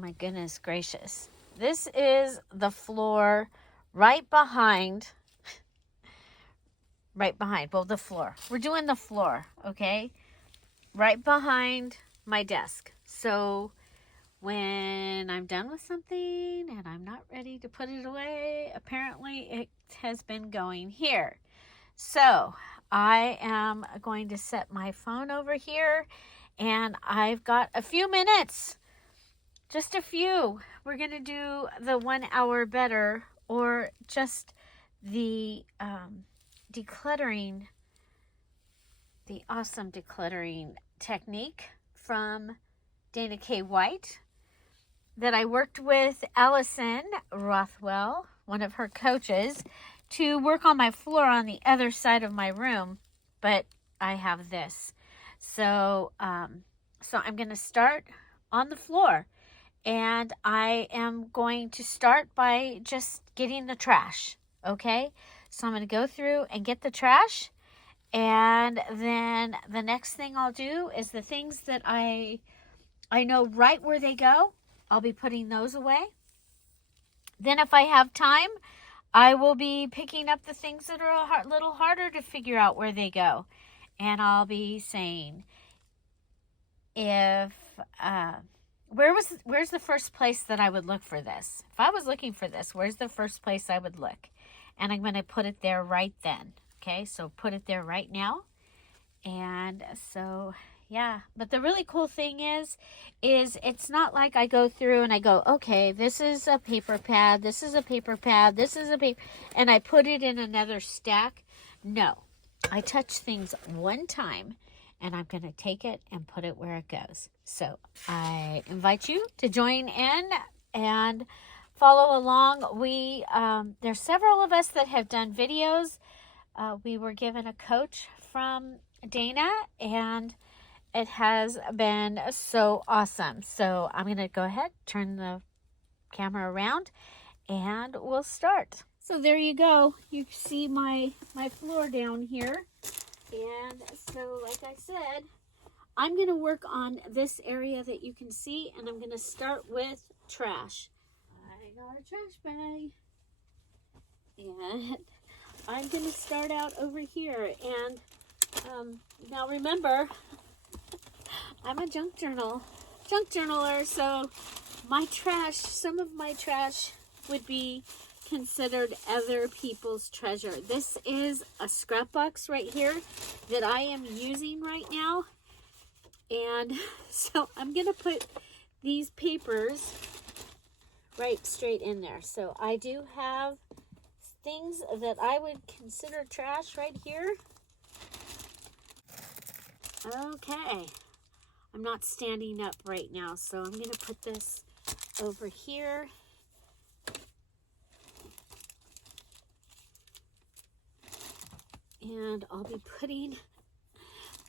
my goodness gracious. This is the floor right behind, well, the floor. We're doing the floor, okay? Right behind my desk. So when I'm done with something and I'm not ready to put it away, apparently it has been going here. So I am going to set my phone over here, and I've got a few minutes, just a few. We're going to do the 1 hour better, or just the decluttering, the awesome decluttering technique from Dana K. White that I worked with Allison Rothwell, one of her coaches, to work on my floor on the other side of my room, but I have this. So I'm going to start on the floor, and I am going to start by just getting the trash, okay? So I'm going to go through and get the trash, and then the next thing I'll do is the things that I know right where they go, I'll be putting those away. Then if I have time, I will be picking up the things that are a little harder to figure out where they go. And I'll be saying, where's the first place that I would look for this? If I was looking for this, where's the first place I would look? And I'm going to put it there right then. Okay, so put it there right now. And so, yeah. But the really cool thing is it's not like I go through and I go, okay, this is a paper pad, this is a paper pad, this is a paper, and I put it in another stack. No, I touch things one time, and I'm going to take it and put it where it goes. So I invite you to join in and follow along. There's several of us that have done videos. We were given a coach from Dana, and it has been so awesome. So I'm going to go ahead, turn the camera around, and we'll start. So there you go. You see my floor down here. And so, like I said, I'm going to work on this area that you can see, and I'm going to start with trash. I got a trash bag. And I'm going to start out over here. And now remember, I'm a junk journaler, so my trash, some of my trash would be considered other people's treasure. This is a scrap box right here that I am using right now. And so I'm going to put these papers right straight in there. So I do have things that I would consider trash right here. Okay. I'm not standing up right now, so I'm going to put this over here. And I'll be putting,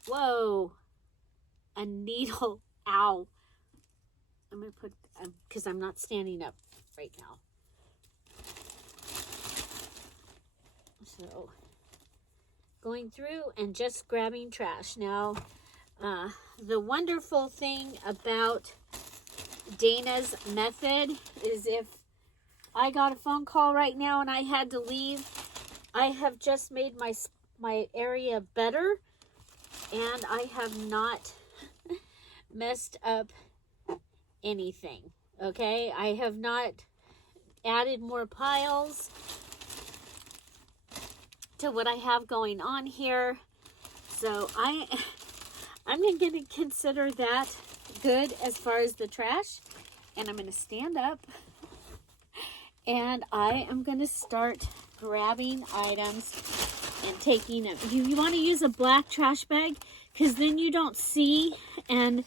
whoa, a needle. Ow. I'm going to put, because I'm not standing up right now. So, going through and just grabbing trash. Now, the wonderful thing about Dana's method is if I got a phone call right now and I had to leave, I have just made my area better, and I have not messed up anything. Okay, I have not added more piles to what I have going on here. So I'm going to consider that good as far as the trash. And I'm going to stand up, and I am going to start grabbing items and taking them. You want to use a black trash bag, because then you don't see and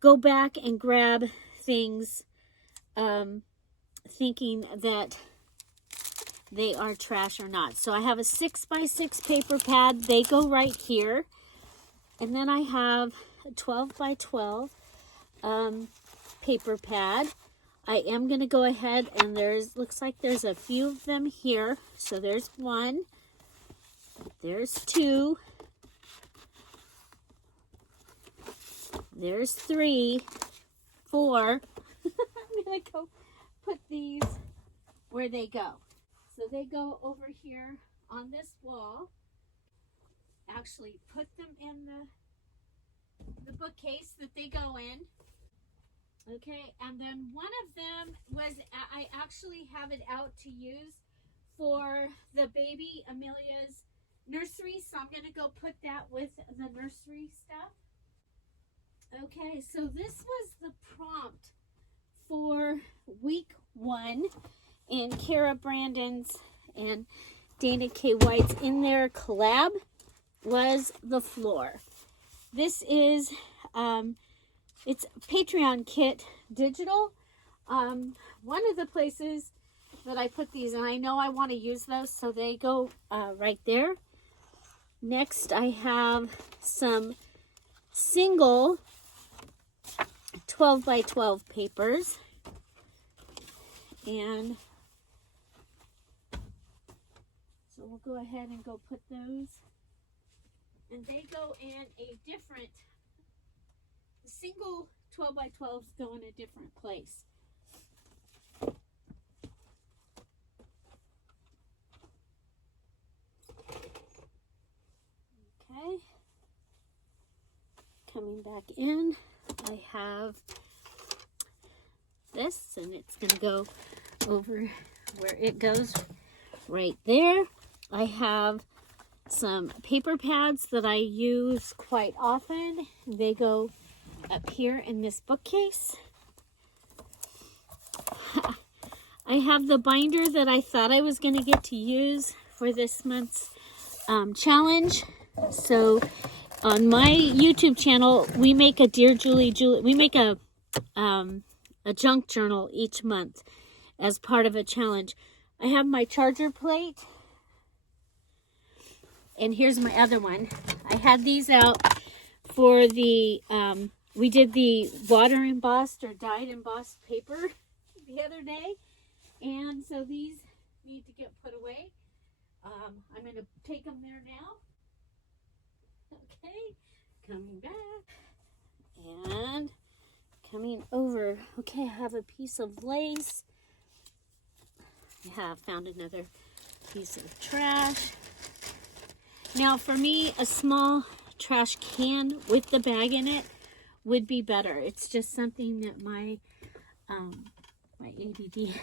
go back and grab things thinking that they are trash or not. So I have a 6x6 paper pad. They go right here. And then I have a 12x12 paper pad. I am going to go ahead, and looks like there's a few of them here. So there's one. There's two. There's three. Four. I'm going going to go put these where they go. So they go over here on this wall. Actually put them in the bookcase that they go in. Okay, and then one of them was, I actually have it out to use for the baby Amelia's nursery, so I'm going to go put that with the nursery stuff. Okay, so this was the prompt for week 1 in Cara Brandon's and Dana K. White's in their collab was the floor. This is it's Patreon kit digital. One of the places that I put these, and I know I want to use those, so they go right there. Next, I have some single 12 by 12 papers, and so we'll go ahead and go put those, and they go in a different, the single 12 by 12s go in a different place. Okay, coming back in, I have this, and it's going to go over where it goes right there. I have some paper pads that I use quite often. They go up here in this bookcase. I have the binder that I thought I was going to get to use for this month's challenge. So on my YouTube channel, we make a Dear Julie, we make a junk journal each month as part of a challenge. I have my charger plate, and here's my other one. I had these out for the, we did the water embossed or dyed embossed paper the other day, and so these need to get put away. I'm going to take them there now. Okay, coming back and coming over. Okay, I have a piece of lace. I have found another piece of trash. Now for me, a small trash can with the bag in it would be better. It's just something that my my ADD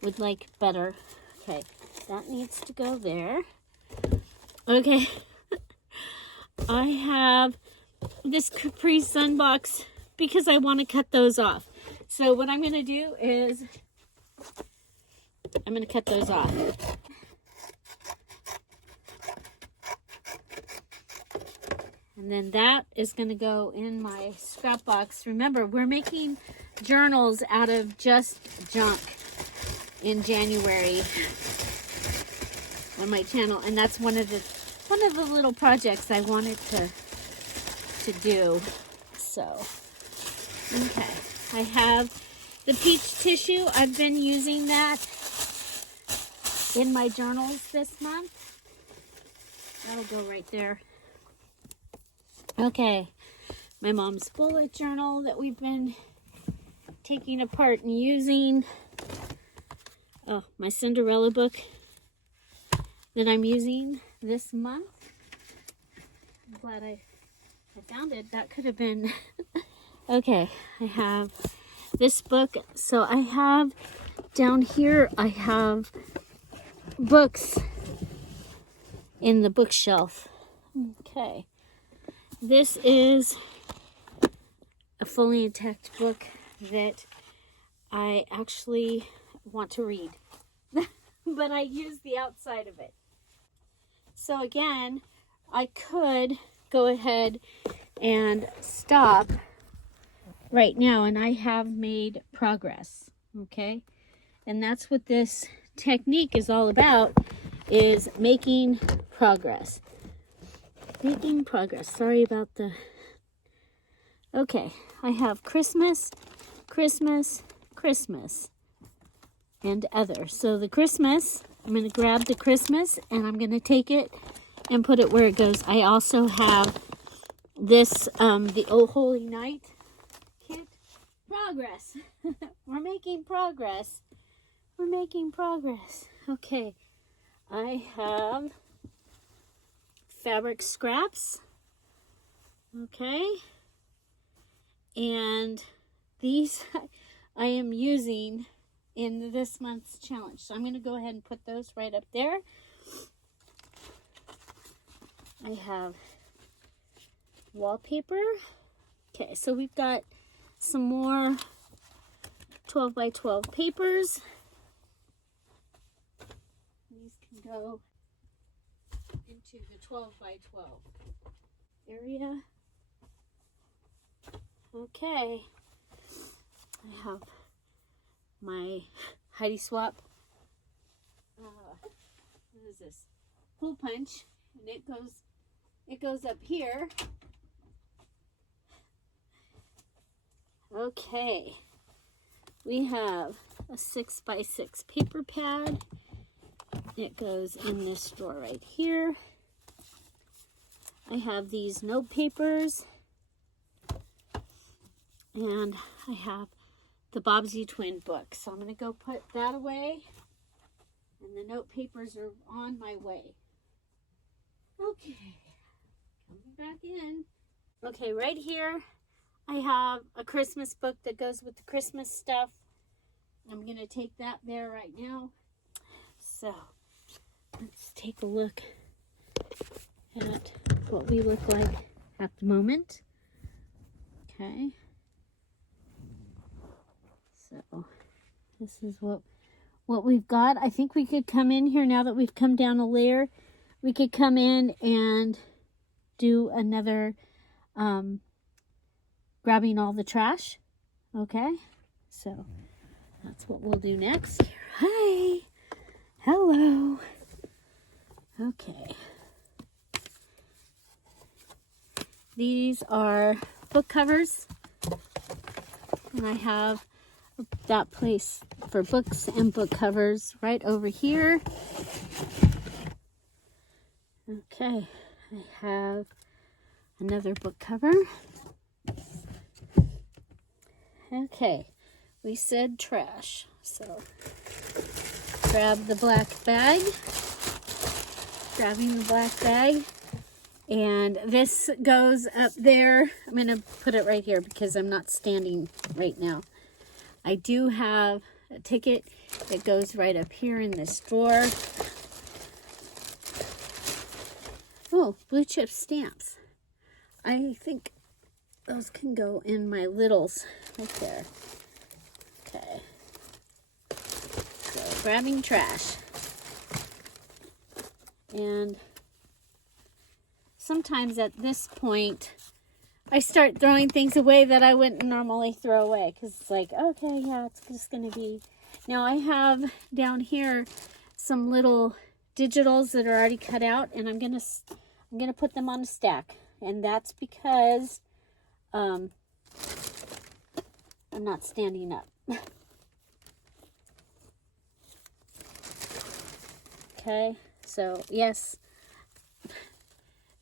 would like better. Okay, that needs to go there. Okay. I have this Capri Sun box because I want to cut those off. So what I'm going to do is I'm going to cut those off. And then that is going to go in my scrap box. Remember, we're making journals out of just junk in January on my channel, and that's one of the little projects I wanted to do. So, okay, I have the peach tissue. I've been using that in my journals this month. That'll go right there. Okay, my mom's bullet journal that we've been taking apart and using. Oh, my Cinderella book that I'm using this month. I'm glad I found it. That could have been okay. I have this book. So I have down here, I have books in the bookshelf. Okay, this is a fully intact book that I actually want to read, but I use the outside of it. So again, I could go ahead and stop right now, and I have made progress, okay? And that's what this technique is all about, is making progress. Making progress. Sorry about the... Okay, I have Christmas, Christmas, Christmas, and other. So the Christmas, I'm going to grab the Christmas and I'm going to take it and put it where it goes. I also have this, the Oh Holy Night kit. Progress. We're making progress. We're making progress. Okay. I have fabric scraps. Okay. And these I am using in this month's challenge. So I'm going to go ahead and put those right up there. I have wallpaper. Okay, so we've got some more 12 by 12 papers. These can go into the 12 by 12 area. Okay, I have my Heidi Swap, what is this, hole punch, and it goes up here. Okay, we have a 6 by 6 paper pad. It goes in this drawer right here. I have these note papers, and I have the Bobbsey Twin book. So I'm going to go put that away, and the note papers are on my way. Okay, coming back in. Okay, right here I have a Christmas book that goes with the Christmas stuff. I'm going to take that there right now. So let's take a look at what we look like at the moment. Okay. So this is what we've got. I think we could come in here now that we've come down a layer. We could come in and do another grabbing all the trash. Okay, so that's what we'll do next. Hi, hello. Okay, these are book covers, and I have that place for books and book covers right over here. Okay, I have another book cover. Okay, we said trash, so grab the black bag, grabbing the black bag, and this goes up there. I'm going to put it right here because I'm not standing right now. I do have a ticket that goes right up here in this drawer. Oh, blue chip stamps. I think those can go in my littles right there. Okay. So grabbing trash. And sometimes at this point, I start throwing things away that I wouldn't normally throw away. Because it's like, okay, yeah, it's just going to be... Now I have down here some little digitals that are already cut out. And I'm gonna put them on a stack. And that's because I'm not standing up. Okay, so yes,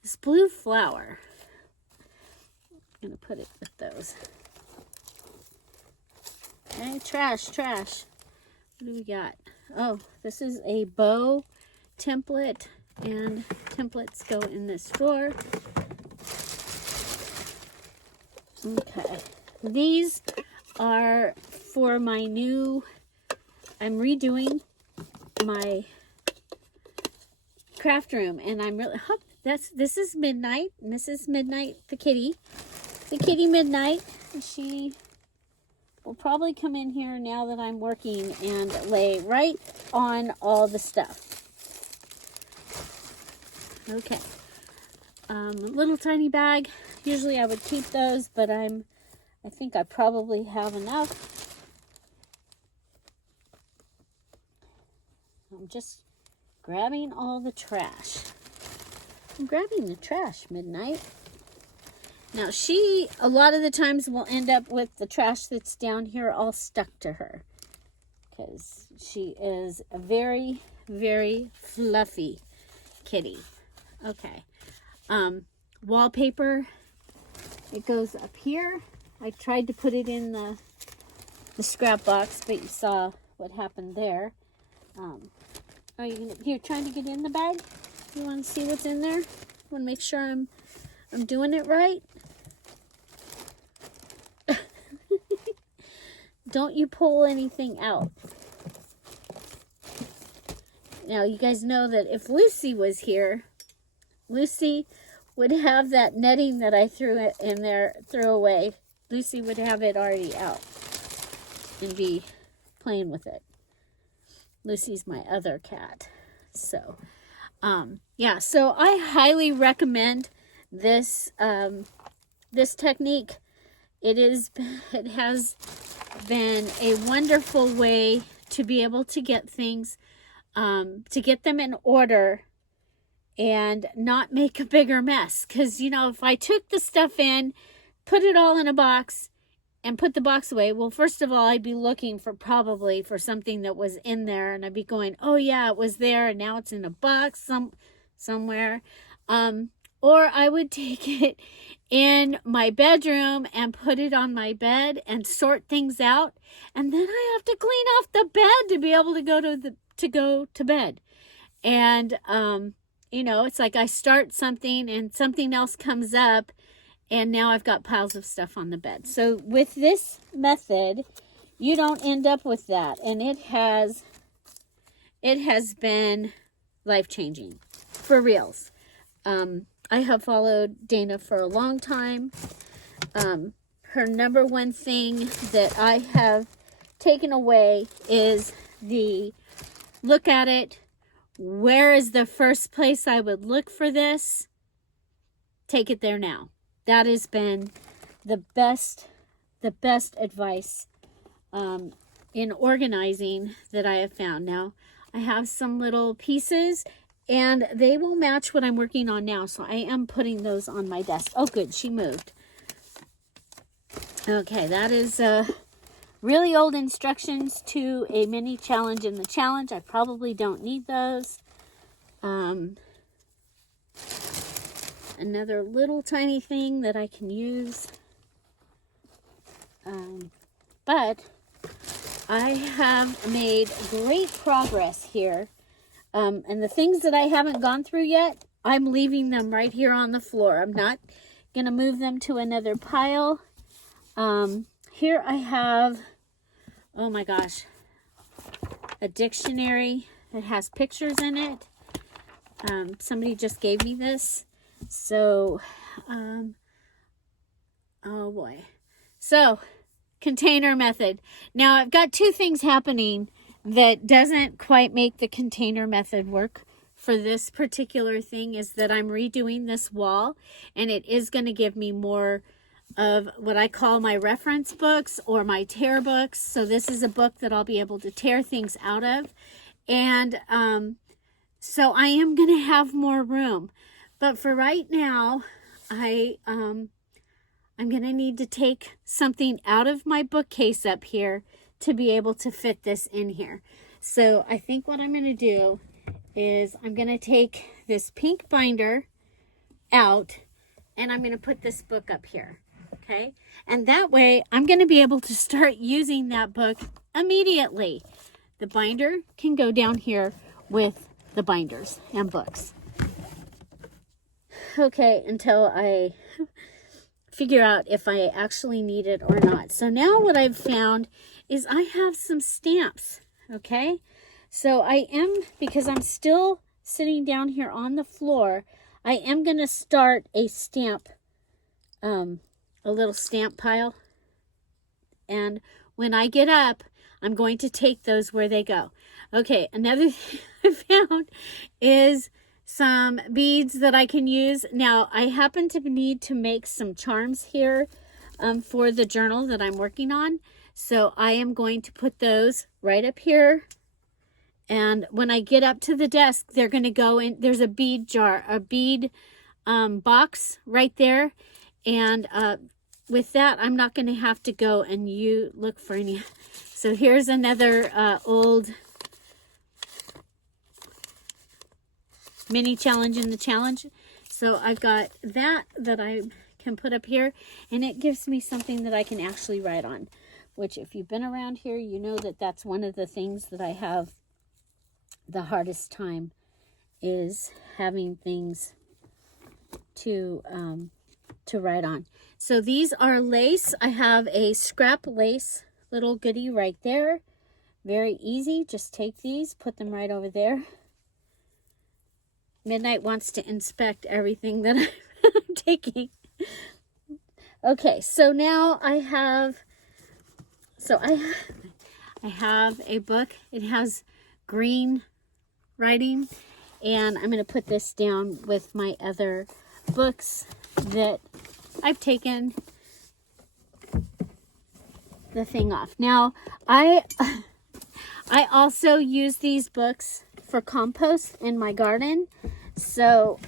this blue flower, I'm gonna put it with those. Okay, trash. What do we got? Oh, this is a bow template, and templates go in this drawer. Okay, these are for my new, I'm redoing my craft room, and I'm really, this is Midnight, and this is Midnight, the kitty Midnight. She will probably come in here now that I'm working and lay right on all the stuff. Okay, little tiny bag. Usually I would keep those, but I think I probably have enough. I'm just grabbing all the trash. I'm grabbing the trash, Midnight. Now she, a lot of the times, will end up with the trash that's down here all stuck to her. Because she is a very, very fluffy kitty. Okay. Wallpaper. It goes up here. I tried to put it in the scrap box, but you saw what happened there. Are you gonna, here, trying to get in the bag? You want to see what's in there? Want to make sure I'm doing it right? Don't you pull anything out. Now, you guys know that if Lucy was here, Lucy would have that netting that I threw away. Lucy would have it already out and be playing with it. Lucy's my other cat. So, yeah, so I highly recommend this this technique. It has been a wonderful way to be able to get things, to get them in order and not make a bigger mess. Because, you know, if I took the stuff in, put it all in a box, and put the box away, well, first of all, I'd be looking probably for something that was in there, and I'd be going, oh yeah, it was there, and now it's in a box somewhere. Or I would take it in my bedroom and put it on my bed and sort things out, and then I have to clean off the bed to be able to go to bed. And you know, it's like I start something and something else comes up, and now I've got piles of stuff on the bed. So with this method, you don't end up with that. And it has been life-changing. For reals. I have followed Dana for a long time. Her number one thing that I have taken away is the look at it. Where is the first place I would look for this? Take it there now. That has been the best advice in organizing that I have found. Now, I have some little pieces, and they will match what I'm working on now, so I am putting those on my desk. Oh, good, she moved. Okay, that is really old instructions to a mini challenge in the challenge. I probably don't need those. Another little tiny thing that I can use. But I have made great progress here. And the things that I haven't gone through yet, I'm leaving them right here on the floor. I'm not going to move them to another pile. Here I have, oh my gosh, a dictionary that has pictures in it. Somebody just gave me this. So, oh boy. So, container method. Now, I've got two things happening that doesn't quite make the container method work for this particular thing, is that I'm redoing this wall, and it is going to give me more of what I call my reference books or my tear books. So this is a book that I'll be able to tear things out of. And so I am going to have more room. But for right now, I'm going to need to take something out of my bookcase up here to be able to fit this in here. So I think what I'm going to do is I'm going to take this pink binder out, and I'm going to put this book up here. Okay? And that way I'm going to be able to start using that book immediately. The binder can go down here with the binders and books. Okay, until I figure out if I actually need it or not. So now what I've found is I have some stamps, okay? So I am, because I'm still sitting down here on the floor, I am going to start a stamp, a little stamp pile. And when I get up, I'm going to take those where they go. Okay, another thing I found is some beads that I can use. Now, I happen to need to make some charms here for the journal that I'm working on. So I am going to put those right up here. And when I get up to the desk, they're going to go in. There's a bead jar, a bead box right there. And with that, I'm not going to have to go and look for any. So here's another old mini challenge in the challenge. So I've got that I can put up here, and it gives me something that I can actually write on, which if you've been around here, you know that that's one of the things that I have the hardest time, is having things to write on. So these are lace. I have a scrap lace little goodie right there. Very easy. Just take these, put them right over there. Midnight wants to inspect everything that I'm taking. Okay, so now I have a book. It has green writing, and I'm going to put this down with my other books that I've taken the thing off. Now, I also use these books for compost in my garden. So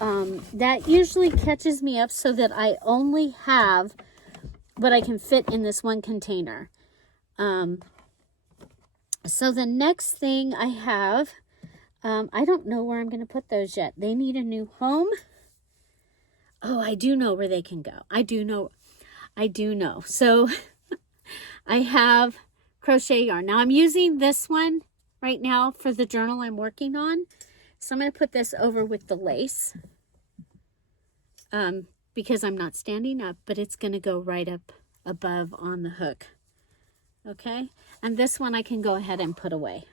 that usually catches me up so that I only have what I can fit in this one container. So the next thing I have, I don't know where I'm going to put those yet. They need a new home. Oh, I do know where they can go. I do know. So I have crochet yarn. Now I'm using this one right now for the journal I'm working on. So I'm going to put this over with the lace because I'm not standing up, but it's going to go right up above on the hook. Okay, and this one I can go ahead and put away.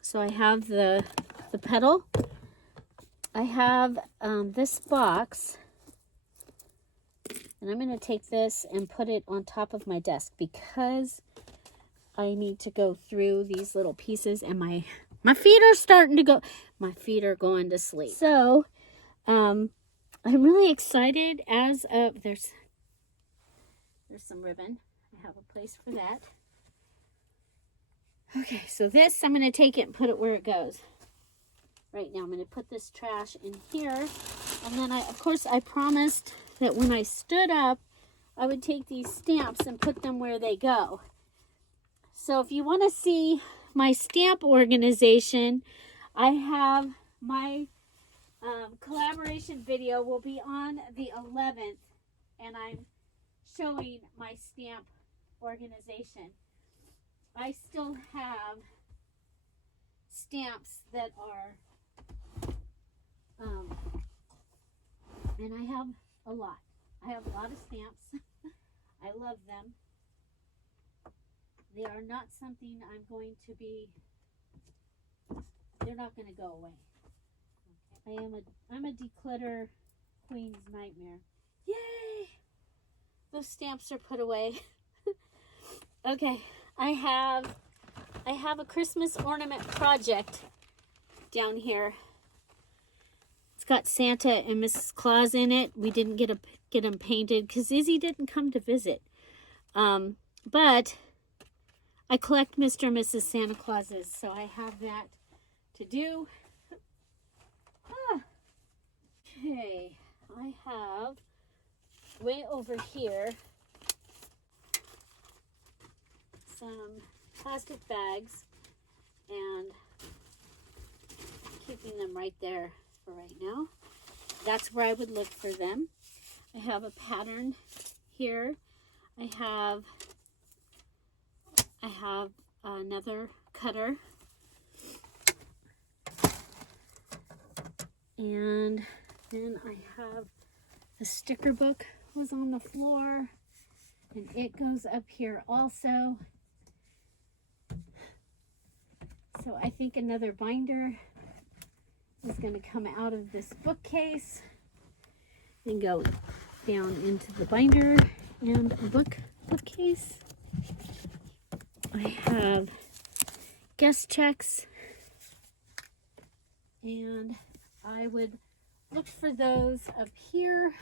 So I have the petal. I have this box, and I'm going to take this and put it on top of my desk because I need to go through these little pieces, and my feet are starting to go. My feet are going to sleep. So I'm really excited. As of there's some ribbon. I have a place for that. Okay, so this, I'm going to take it and put it where it goes. Right now, I'm going to put this trash in here. And then, of course, I promised that when I stood up, I would take these stamps and put them where they go. So if you want to see my stamp organization, I have my collaboration video will be on the 11th. And I'm showing my stamp organization. I still have stamps that are, and I have a lot. I have a lot of stamps. I love them. They are not something I'm going to be, they're not going to go away. Okay. I'm a declutter queen's nightmare. Yay! Those stamps are put away. Okay. I have a Christmas ornament project down here. It's got Santa and Mrs. Claus in it. We didn't get them painted because Izzy didn't come to visit. But I collect Mr. and Mrs. Santa Clauses, so I have that to do. Okay, I have way over here some plastic bags, and keeping them right there for right now. That's where I would look for them. I have a pattern here. I have another cutter, and then I have the sticker book was on the floor, and it goes up here also. So I think another binder is going to come out of this bookcase and go down into the binder and a bookcase. I have guest checks, and I would look for those up here.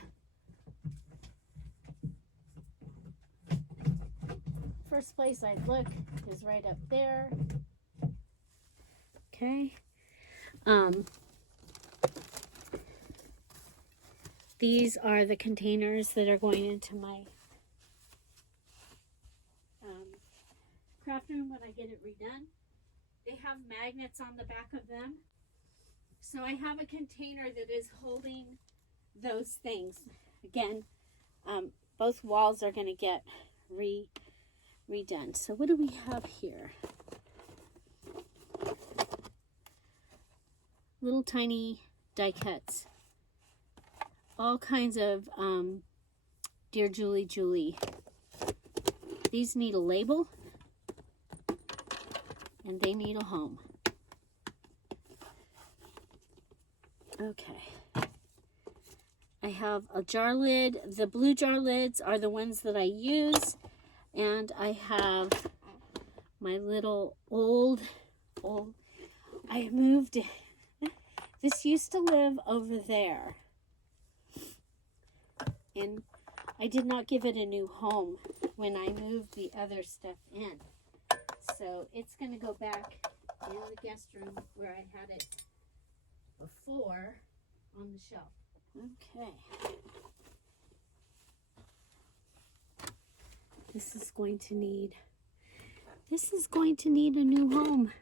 First place I'd look is right up there. Okay. These are the containers that are going into my craft room when I get it redone. They have magnets on the back of them. So I have a container that is holding those things. Again, both walls are going to get redone. So what do we have here? Little tiny die cuts. All kinds of Dear Julie, Julie. These need a label. And they need a home. Okay. I have a jar lid. The blue jar lids are the ones that I use. And I have my little old, I moved, this used to live over there. And I did not give it a new home when I moved the other stuff in. So it's going to go back in the guest room where I had it before on the shelf. Okay. This is going to need a new home.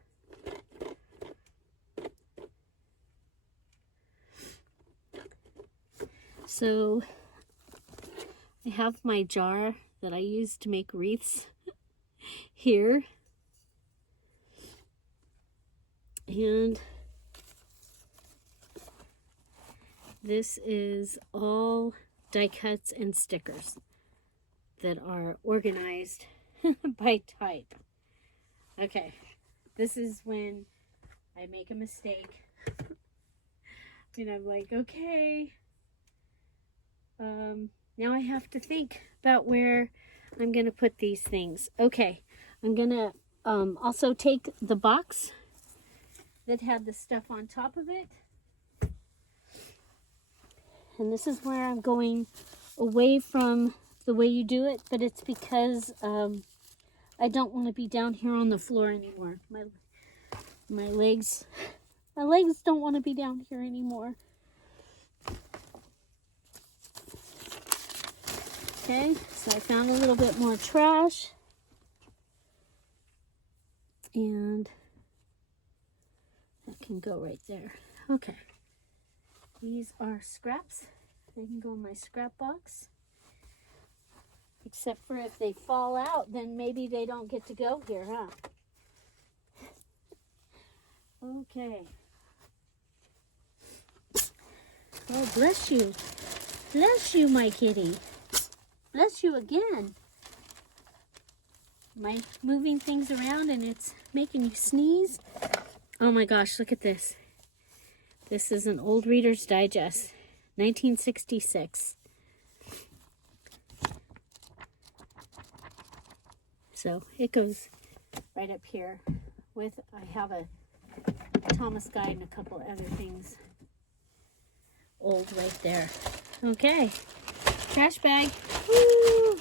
So I have my jar that I use to make wreaths here. And this is all die cuts and stickers that are organized by type. Okay, this is when I make a mistake. And I'm like, okay, now I have to think about where I'm going to put these things. Okay, I'm going to also take the box that had the stuff on top of it. And this is where I'm going away from the way you do it, but it's because I don't want to be down here on the floor anymore. My legs don't want to be down here anymore. Okay, so I found a little bit more trash. And that can go right there. Okay. These are scraps. They can go in my scrap box. Except for if they fall out, then maybe they don't get to go here, huh? Okay. Oh, bless you. Bless you, my kitty. Bless you again. Am I moving things around and it's making you sneeze? Oh my gosh, look at this. This is an old Reader's Digest, 1966. So it goes right up here with, I have a Thomas Guide and a couple other things old right there. Okay, trash bag. Woo!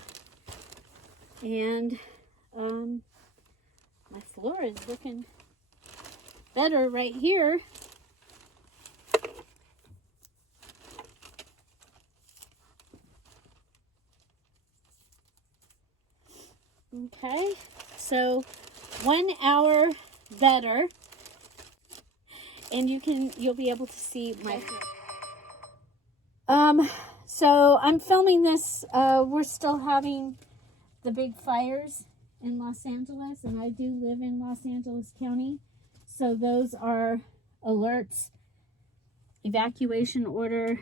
And my floor is looking better right here. Okay, so 1 hour better, and you'll be able to see my so I'm filming this. We're still having the big fires in Los Angeles, and I do live in Los Angeles County, so those are alerts, evacuation order,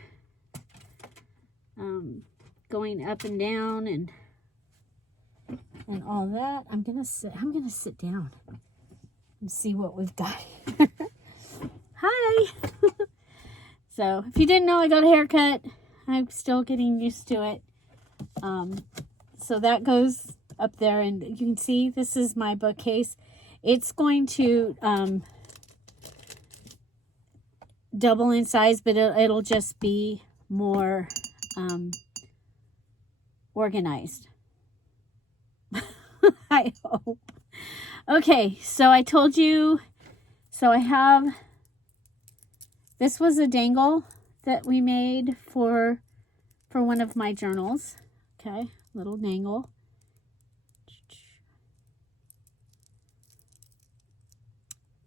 going up and down, and all that. I'm gonna sit down and see what we've got. Hi. So if you didn't know, I got a haircut. I'm still getting used to it. So that goes up there, and you can see this is my bookcase. It's going to double in size, but it'll just be more organized. I hope. Okay, so I told you, so I have, this was a dangle that we made for one of my journals. Okay, little dangle.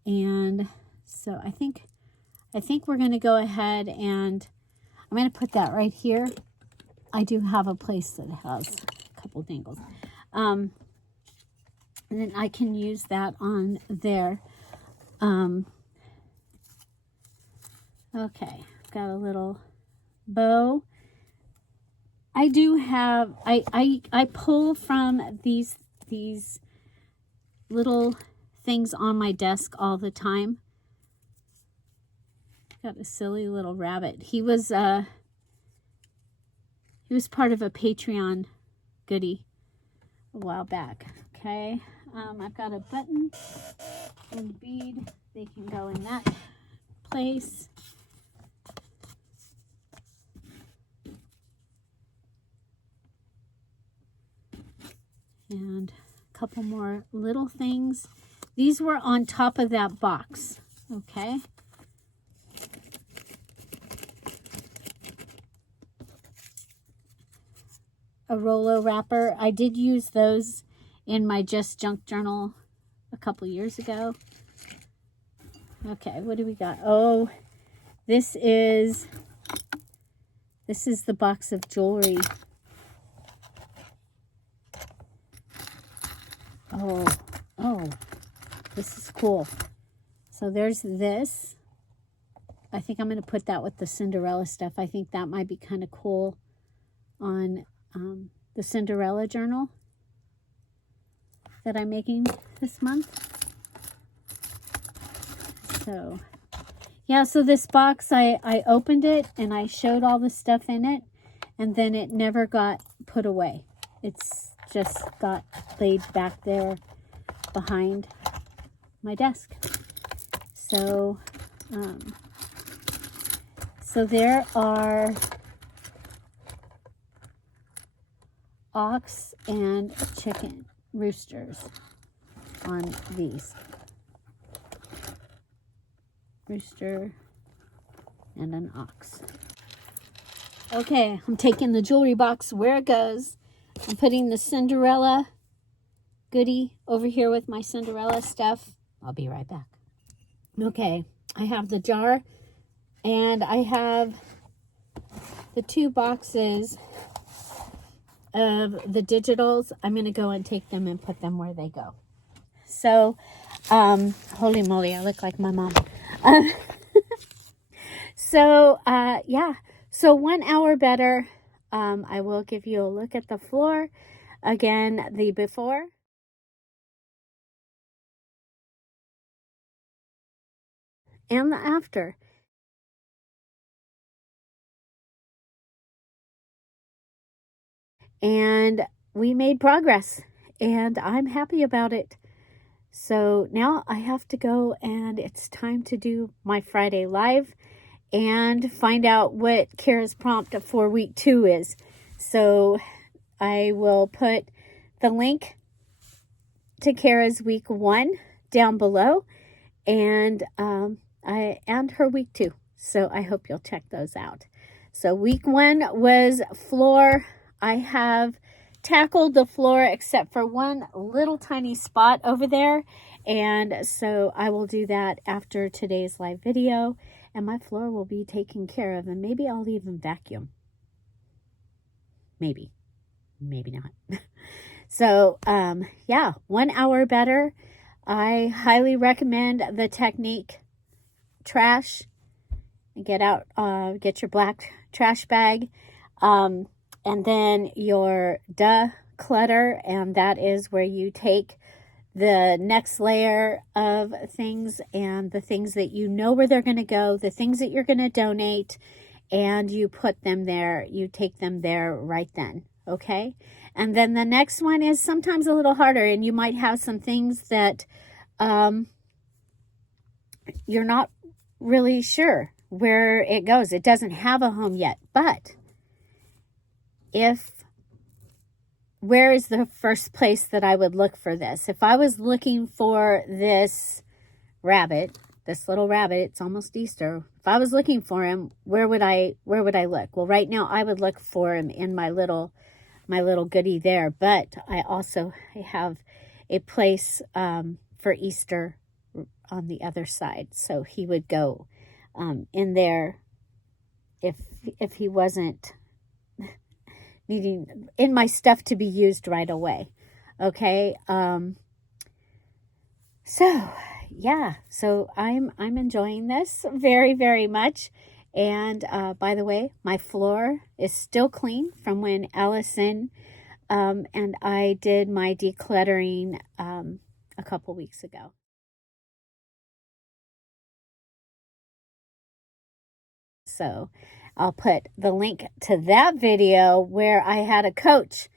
And so I think we're going to go ahead and I'm going to put that right here. I do have a place that has a couple dangles. And then I can use that on there. Okay, got a little bow. I do have, I pull from these little things on my desk all the time. Got a silly little rabbit. He was part of a Patreon goodie a while back. Okay, I've got a button and bead. They can go in that place. And a couple more little things. These were on top of that box. Okay. A Rolo wrapper. I did use those in my Just Junk journal a couple years ago. Okay, what do we got? Oh, this is the box of jewelry. Oh, this is cool. So there's this. I think I'm going to put that with the Cinderella stuff. I think that might be kind of cool on the Cinderella journal that I'm making this month. So, yeah, so this box, I opened it and I showed all the stuff in it, and then it never got put away. It's just got laid back there behind my desk. So, so there are ox and chicken roosters on these. Rooster and an ox. Okay, I'm taking the jewelry box where it goes. I'm putting the Cinderella goodie over here with my Cinderella stuff. I'll be right back. Okay, I have the jar and I have the 2 boxes of the digitals. I'm going to go and take them and put them where they go. So, holy moly, I look like my mom. Yeah. So 1 hour better. I will give you a look at the floor. Again, the before. And the after. And we made progress. And I'm happy about it. So now I have to go and it's time to do my Friday Live and find out what Cara's prompt for week 2 is. So I will put the link to Cara's week 1 down below and her week 2. So I hope you'll check those out. So week 1 was floor. I have tackled the floor except for one little tiny spot over there, and so I will do that after today's live video, and my floor will be taken care of, and maybe I'll even vacuum. Maybe not. So yeah, 1 hour better. I highly recommend the technique. Trash, get your black trash bag, and then your Declutter, and that is where you take the next layer of things and the things that you know where they're going to go, the things that you're going to donate, and you put them there. You take them there right then, okay? And then the next one is sometimes a little harder, and you might have some things that you're not really sure where it goes. It doesn't have a home yet, but where is the first place that I would look for this? If I was looking for this rabbit, this little rabbit, it's almost Easter. If I was looking for him, where would I look? Well, right now I would look for him in my little goodie there, but I also have a place for Easter on the other side. So he would go in there if he wasn't in my stuff to be used right away. Okay. So yeah, so I'm enjoying this very, very much. And by the way, my floor is still clean from when Allison and I did my decluttering a couple weeks ago. So I'll put the link to that video where I had a coach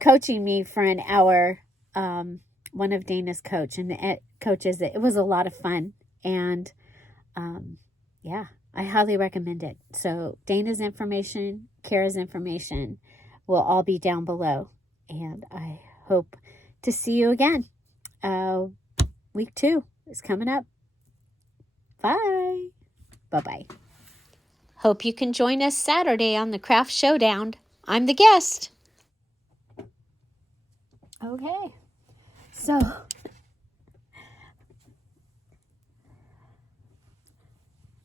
coaching me for an hour, one of Dana's coaches. It was a lot of fun. And yeah, I highly recommend it. So Dana's information, Cara's information will all be down below. And I hope to see you again. Week 2 is coming up. Bye. Bye-bye. Hope you can join us Saturday on the Craft Showdown. I'm the guest. Okay. So,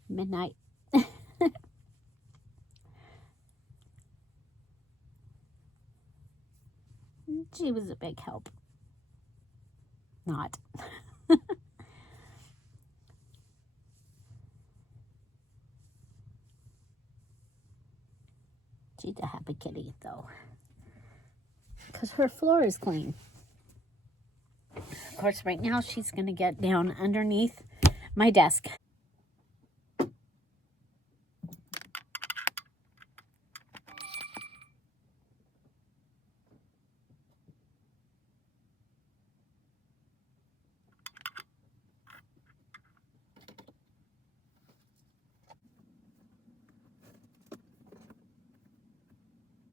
midnight. She was a big help. Not. She's a happy kitty, though, because her floor is clean. Of course, right now she's going to get down underneath my desk.